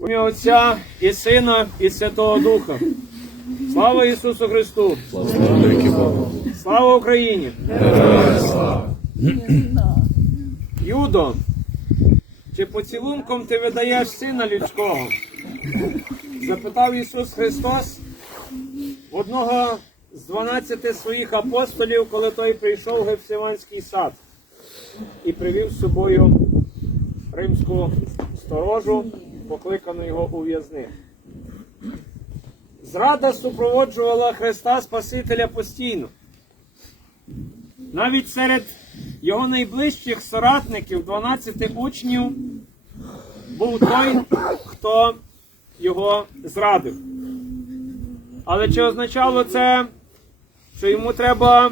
У ім'я Отця і Сина, і Святого Духа. Слава Ісусу Христу! Слава Україні! Юдо, чи поцілунком ти видаєш сина людського? Запитав Ісус Христос одного з дванадцяти своїх апостолів, коли той прийшов в Гефсиманський сад і привів з собою римську сторожу, покликану його ув'язнити. Зрада супроводжувала Христа Спасителя постійно. Навіть серед його найближчих соратників, 12 учнів, був той, хто його зрадив. Але чи означало це, що йому треба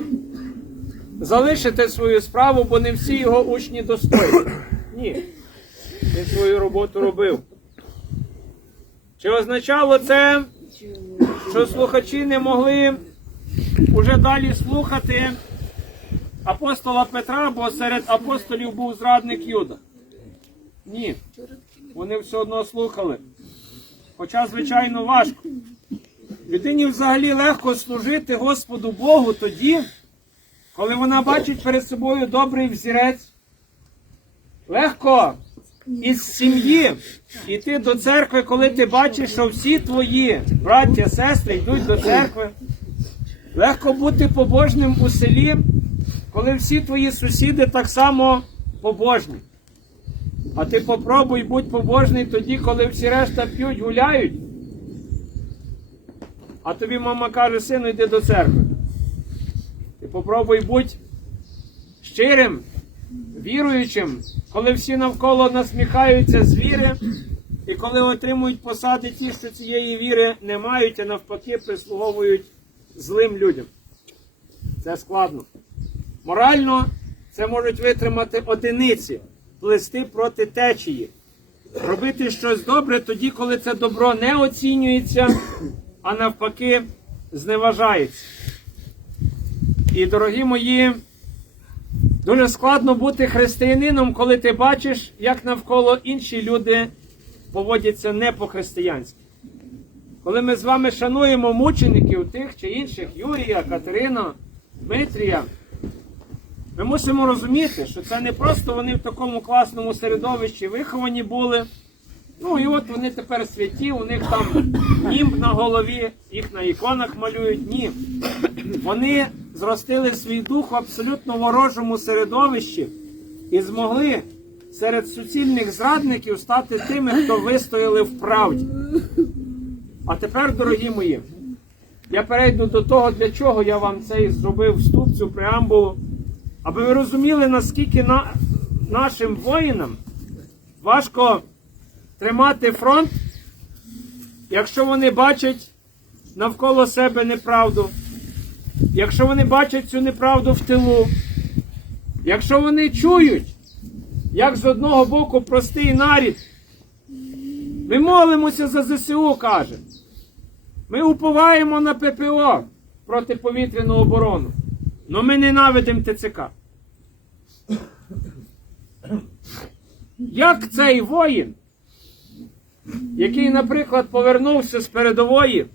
залишити свою справу, бо не всі його учні достойні? Ні. Він свою роботу робив. Чи означало це, що слухачі не могли уже далі слухати апостола Петра, бо серед апостолів був зрадник Юда? Ні. Вони все одно слухали. Хоча, звичайно, важко. Людині взагалі легко служити Господу Богу тоді, коли вона бачить перед собою добрий взірець. Легко із сім'ї йти до церкви, коли ти бачиш, що всі твої браття, сестри йдуть до церкви. Легко бути побожним у селі, коли всі твої сусіди так само побожні. А ти попробуй будь побожний тоді, коли всі решта п'ють, гуляють. А тобі мама каже, сину, йди до церкви. Ти попробуй будь щирим, віруючим, коли всі навколо насміхаються з віри, і коли отримують посади ті, що цієї віри не мають, а навпаки прислуговують злим людям. Це складно. Морально це можуть витримати одиниці, плести проти течії, робити щось добре тоді, коли це добро не оцінюється, а навпаки зневажається. І, дорогі мої, дуже складно бути християнином, коли ти бачиш, як навколо інші люди поводяться не по-християнськи. Коли ми з вами шануємо мучеників тих чи інших, Юрія, Катерина, Дмитрія, ми мусимо розуміти, що це не просто вони в такому класному середовищі виховані були. Ну і от вони тепер святі, у них там німб на голові, їх на іконах малюють. Ні. Вони зростили свій дух в абсолютно ворожому середовищі і змогли серед суцільних зрадників стати тими, хто вистояли в правді. А тепер, дорогі мої, я перейду до того, для чого я вам цей зробив вступ, цю преамбулу, аби ви розуміли, наскільки на, нашим воїнам важко тримати фронт, якщо вони бачать навколо себе неправду, якщо вони бачать цю неправду в тилу, якщо вони чують, як з одного боку простий нарід, ми молимося за ЗСУ, каже. Ми уповаємо на ППО протиповітряну оборону. але ми ненавидимо ТЦК. Як цей воїн, який, наприклад, повернувся з передової,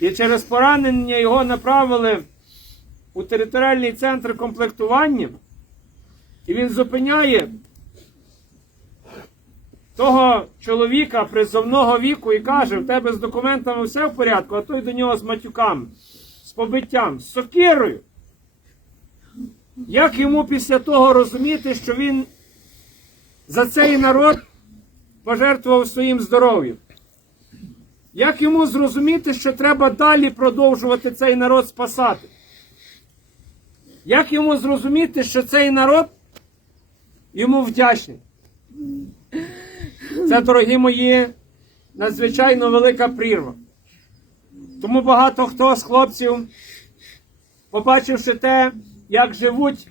і через поранення його направили у територіальний центр комплектування, і він зупиняє того чоловіка призовного віку і каже, в тебе з документами все в порядку, а той до нього з матюками, з побиттям, з сокирою. Як йому після того розуміти, що він за цей народ пожертвував своїм здоров'ям? Як йому зрозуміти, що треба далі продовжувати цей народ спасати? Як йому зрозуміти, що цей народ йому вдячний? Це, дорогі мої, надзвичайно велика прірва. Тому багато хто з хлопців, побачивши те, як живуть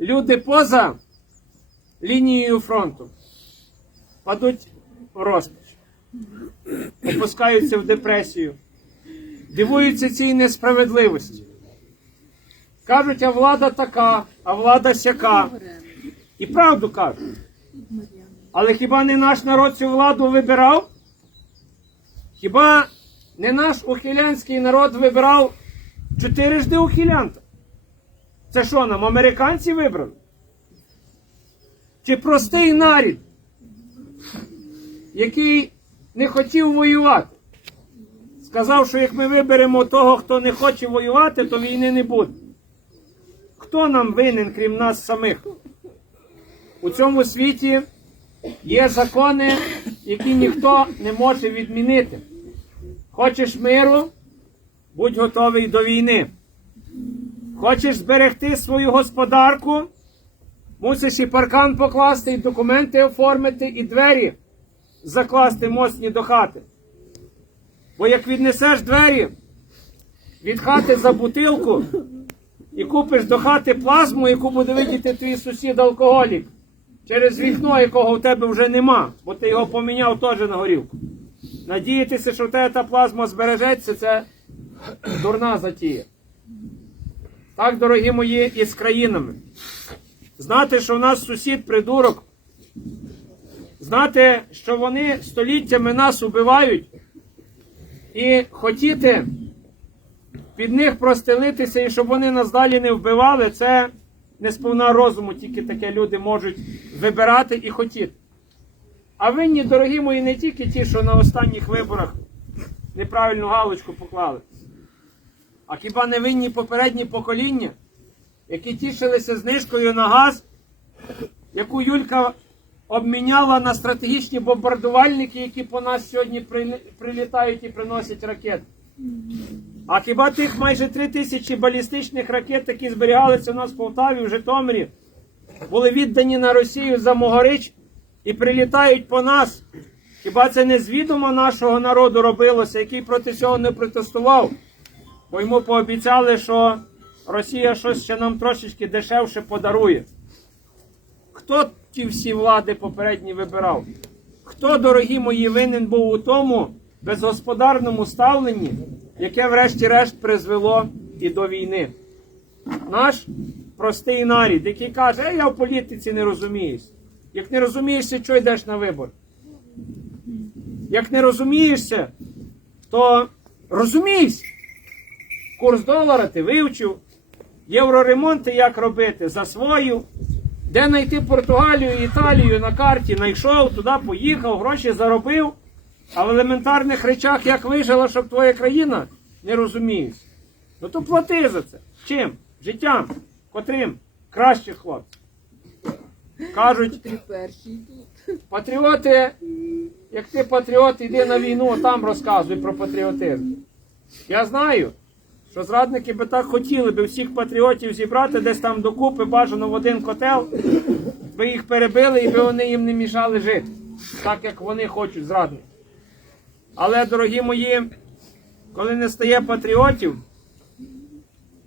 люди поза лінією фронту, падуть в розпач, опускаються в депресію, дивуються цій несправедливості. Кажуть, а влада така, а влада сяка. І правду кажуть. Але хіба не наш народ цю владу вибирав? Хіба не наш ухилянський народ вибирав чотирижди ухилянта? Це що нам, американці вибрали? Чи простий нарід, який не хотів воювати? Сказав, що як ми виберемо того, хто не хоче воювати, то війни не буде. Хто нам винен, крім нас самих? У цьому світі є закони, які ніхто не може відмінити. Хочеш миру, будь готовий до війни. Хочеш зберегти свою господарку, мусиш і паркан покласти, і документи оформити, і двері закласти моцні до хати. Бо як віднесеш двері від хати за бутилку і купиш до хати плазму, яку буде видіти твій сусід алкоголік, через вікно, якого в тебе вже нема, бо ти його поміняв теж на горілку. Надіятися, що в тебе та плазма збережеться, це дурна затія. Так, дорогі мої, і з країнами. Знати, що в нас сусід придурок, знати, що вони століттями нас убивають, і хотіти під них простелитися і щоб вони нас далі не вбивали, це не сповна розуму, тільки таке люди можуть вибирати і хотіти. А винні, дорогі мої, не тільки ті, що на останніх виборах неправильну галочку поклали, а хіба не винні попередні покоління, які тішилися знижкою на газ, яку Юлька обміняла на стратегічні бомбардувальники, які по нас сьогодні прилітають і приносять ракети. А хіба тих майже три тисячі балістичних ракет, які зберігалися у нас в Полтаві, в Житомирі, були віддані на Росію за Могорич і прилітають по нас? Хіба це не звідомо нашого народу робилося, який проти цього не протестував? Бо йому пообіцяли, що Росія щось ще нам трошечки дешевше подарує. Хто ті всі влади попередні вибирав? Хто, дорогі мої, винен був у тому безгосподарному ставленні, яке врешті-решт призвело і до війни? Наш простий нарід, який каже, «Е, я в політиці не розуміюсь. Як не розумієшся, що йдеш на вибори? Як не розумієшся, то розумійся. Курс долара ти вивчив, євроремонти як робити, засвоїв. Де знайти Португалію Італію на карті, знайшов, туди поїхав, гроші заробив, а в елементарних речах, як вижила, щоб твоя країна, не розумієш. Ну то плати за це. Чим? Життям. Котрим? Кращих хлопців. Кажуть, патріоти, як ти патріот, іди на війну, там розказуй про патріотизм. Я знаю, що зрадники би так хотіли би всіх патріотів зібрати десь там докупи, бажано в один котел, би їх перебили і би вони їм не мішали жити, так як вони хочуть зрадники. Але, дорогі мої, коли не стає патріотів,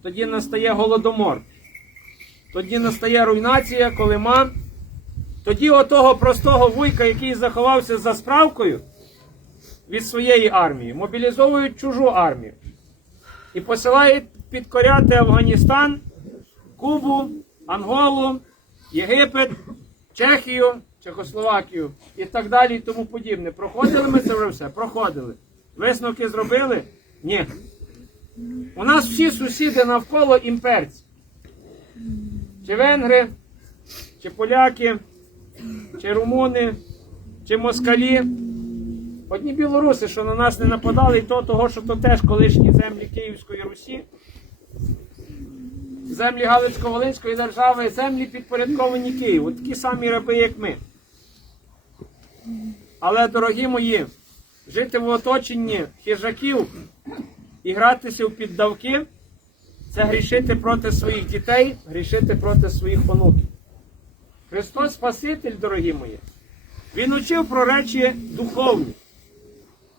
тоді настає голодомор. Тоді настає руйнація, колима. Тоді отого простого вуйка, який заховався за справкою від своєї армії, мобілізовують чужу армію і посилають підкоряти Афганістан, Кубу, Анголу, Єгипет, Чехію, Чехословакію і так далі і тому подібне. Проходили ми це вже все? Проходили. Висновки зробили? Ні. У нас всі сусіди навколо імперці. Чи венгри, чи поляки, чи румуни, чи москалі. Одні білоруси, що на нас не нападали, і то того, що то теж колишні землі Київської Русі, землі Галицько-Волинської держави, землі підпорядковані Києву. Такі самі раби, як ми. Але, дорогі мої, жити в оточенні хижаків і гратися в піддавки це грішити проти своїх дітей, грішити проти своїх онуків. Христос Спаситель, дорогі мої, Він учив про речі духовні,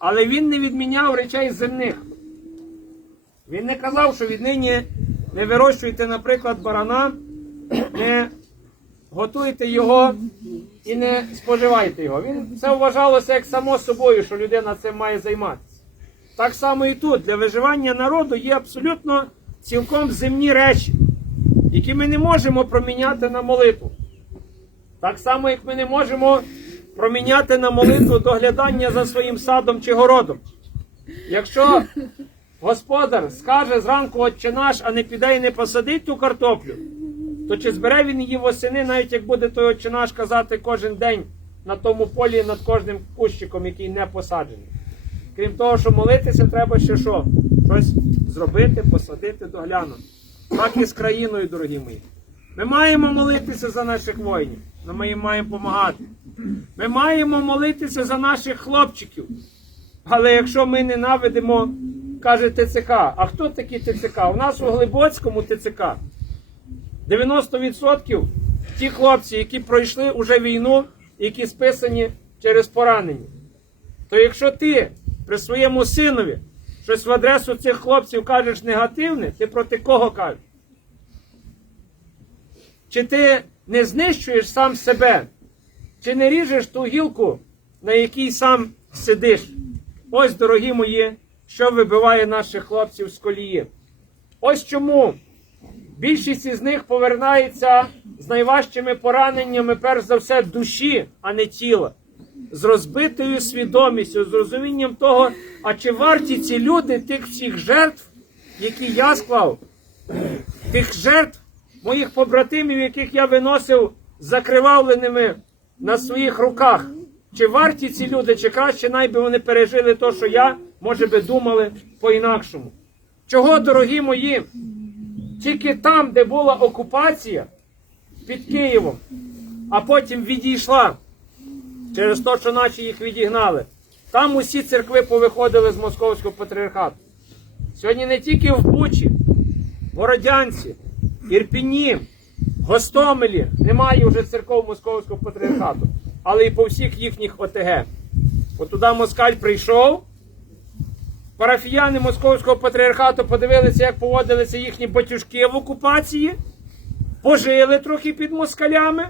але Він не відміняв речей земних. Він не казав, що віднині не вирощуйте, наприклад, барана, не готуйте його і не споживайте його. Він це вважалося як само собою, що людина цим має займатися. Так само і тут для виживання народу є абсолютно цілком земні речі, які ми не можемо проміняти на молитву. Так само, як ми не можемо проміняти на молитву доглядання за своїм садом чи городом. Якщо господар скаже зранку отче наш, а не піде і не посадить ту картоплю, то чи збере він її восени, навіть як буде той отче наш казати кожен день на тому полі над кожним кущиком, який не посаджений. Крім того, що молитися, треба ще що? Щось зробити, посадити, доглянути. Так і з країною, дорогі мої. Ми маємо молитися за наших воїнів, але ми їм маємо допомагати. Ми маємо молитися за наших хлопчиків. Але якщо ми ненавидимо, каже ТЦК, а хто такі ТЦК? У нас у Глибоцькому ТЦК 90% ті хлопці, які пройшли уже війну, які списані через поранення. То якщо ти при своєму синові щось в адресу цих хлопців кажеш негативне, ти проти кого кажеш? Чи ти не знищуєш сам себе? Чи не ріжеш ту гілку, на якій сам сидиш? Ось, дорогі мої, що вибиває наших хлопців з колії. Ось чому більшість із них повернається з найважчими пораненнями, перш за все, душі, а не тіла. З розбитою свідомістю, з розумінням того, а чи варті ці люди тих всіх жертв, які я склав, тих жертв моїх побратимів, яких я виносив закривавленими на своїх руках. Чи варті ці люди, чи краще найби вони пережили те, що я, може би, думали по-інакшому. Чого, дорогі мої, тільки там, де була окупація під Києвом, а потім відійшла через те, що наші їх відігнали, там усі церкви повиходили з московського патріархату. Сьогодні не тільки в Бучі, Бородянці, Ірпіні, Гостомелі немає вже церков московського патріархату, але і по всіх їхніх ОТГ. От туди москаль прийшов. Парафіяни московського патріархату подивилися, як поводилися їхні батюшки в окупації, пожили трохи під москалями.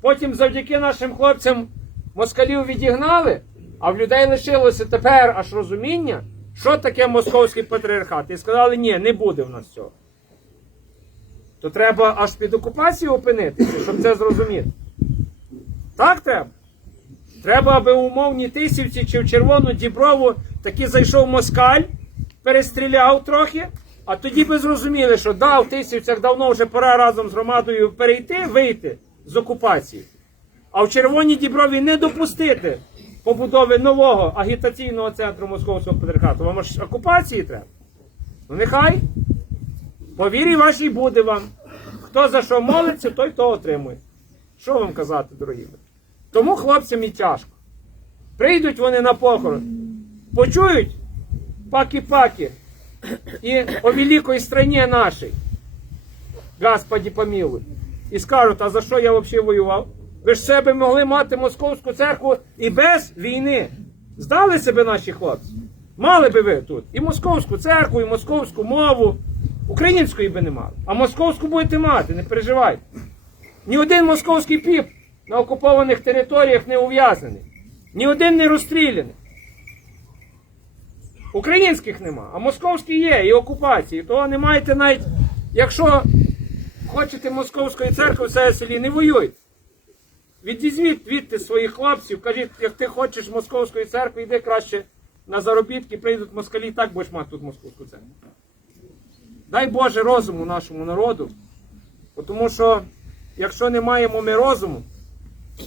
Потім завдяки нашим хлопцям москалів відігнали, а в людей лишилося тепер аж розуміння, що таке московський патріархат. І сказали, ні, не буде в нас цього. То треба аж під окупацією опинитися, щоб це зрозуміти. Так треба. Треба, аби у умовній Тисівці чи в Червону Діброву таки зайшов москаль, перестріляв трохи, а тоді би зрозуміли, що да, в Тисівцях давно вже пора разом з громадою перейти, вийти з окупації. А в Червоній Діброві не допустити побудови нового агітаційного центру Московського патріархату. Вам ж окупації треба. Ну нехай. По вірі вашій буде вам. Хто за що молиться, той то отримує. Що вам казати, дорогі? Тому хлопцям і тяжко. Прийдуть вони на похорон, почують паки-паки і о великій страні нашій, Господі помилуй, і скажуть, а за що я взагалі воював? Ви ж себе могли мати московську церкву і без війни. Здали себе наші хлопці? Мали би ви тут і московську церкву, і московську мову. Української би не мали. А московську будете мати, не переживайте. Ні один московський піп на окупованих територіях не ув'язнений. Ні один не розстріляний. Українських нема, а московські є і окупації. Того не маєте навіть, якщо хочете московської церкви в селі, не воюйте. Відізвіть відти своїх хлопців, кажіть, як ти хочеш московської церкви, йди краще на заробітки, прийдуть москалі, так будеш мати тут московську церкву. Дай Боже розуму нашому народу. Тому що якщо не маємо ми розуму,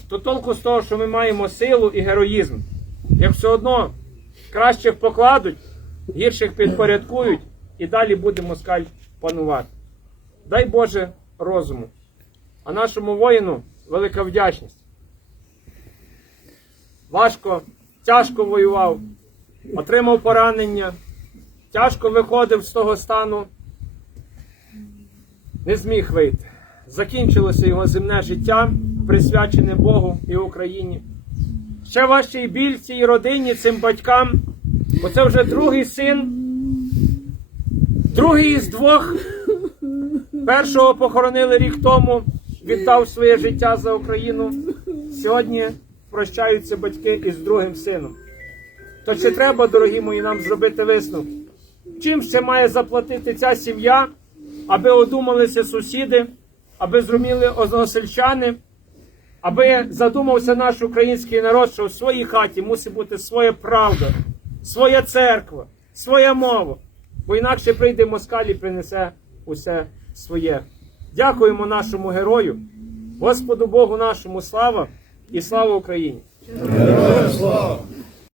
то толку з того, що ми маємо силу і героїзм. Як все одно кращих покладуть, гірших підпорядкують і далі буде москаль панувати. Дай Боже розуму. А нашому воїну велика вдячність. Важко, тяжко воював, отримав поранення, тяжко виходив з того стану не зміг вийти. Закінчилося його земне життя, присвячене Богу і Україні. Ще важчий біль цій родині, цим батькам, бо це вже другий син, другий із двох. Першого похоронили рік тому, віддав своє життя за Україну. Сьогодні прощаються батьки із другим сином. То чи треба, дорогі мої, нам зробити висновки? Чим ще має заплатити ця сім'я, аби одумалися сусіди, аби зрозуміли односельчани, аби задумався наш український народ, що в своїй хаті мусить бути своя правда, своя церква, своя мова. Бо інакше прийде москаль і принесе усе своє. Дякуємо нашому герою, Господу Богу нашому слава і слава Україні! Героям слава!